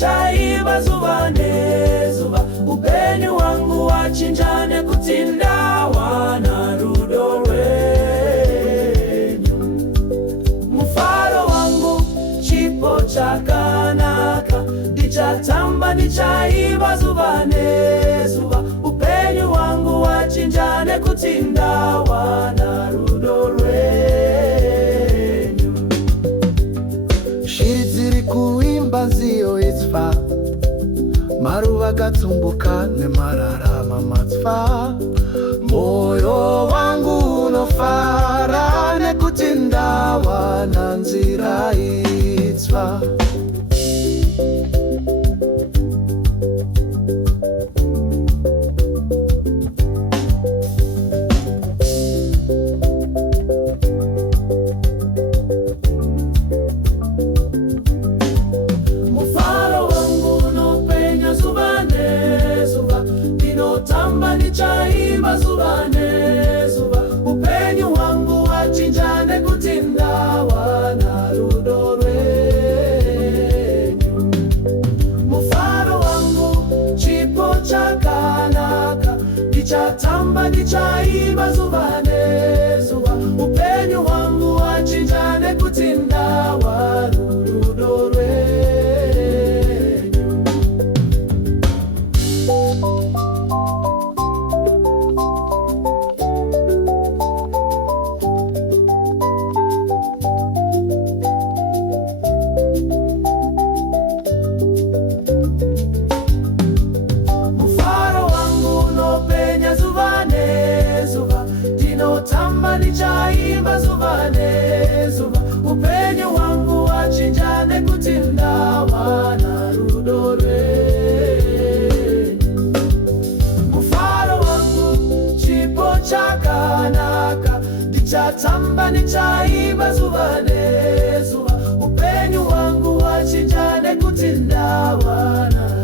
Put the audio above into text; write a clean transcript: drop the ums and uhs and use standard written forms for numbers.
chaiba zuva nezuva, upenyu wangu wachinjane kutinda wana rudo rwenyu. Mufaro wangu chipo chakanaka, ndichatamba ndichaiba zuva nezuva, upenyu wangu wachinjane kutinda wana rudo rwenyu. Shiri dziri kuimba nziyo itsva, maruva akatumbuka nemararama matsva. Moyo wangu unofara nekuti ndawana nzira itsva. Tamba ndichaiba zuva nezuva, upenyu wangu wachinjane kutinda wana rudo rwenyu. Mufaro wangu chipo chakanaka, ndichatamba ndichaiba zuva nezuva, upenyu wangu wachinjane kutinda wana rudo rwenyu. Tamba ndichaiba zuva nezuva, upenyu wangu wachinjane kutinda wana rudo rwenyu. Mufaro wangu chipo chakanaka, ndichatamba ndichaiba zuva nezuva, upenyu wangu wachinjane kutinda wana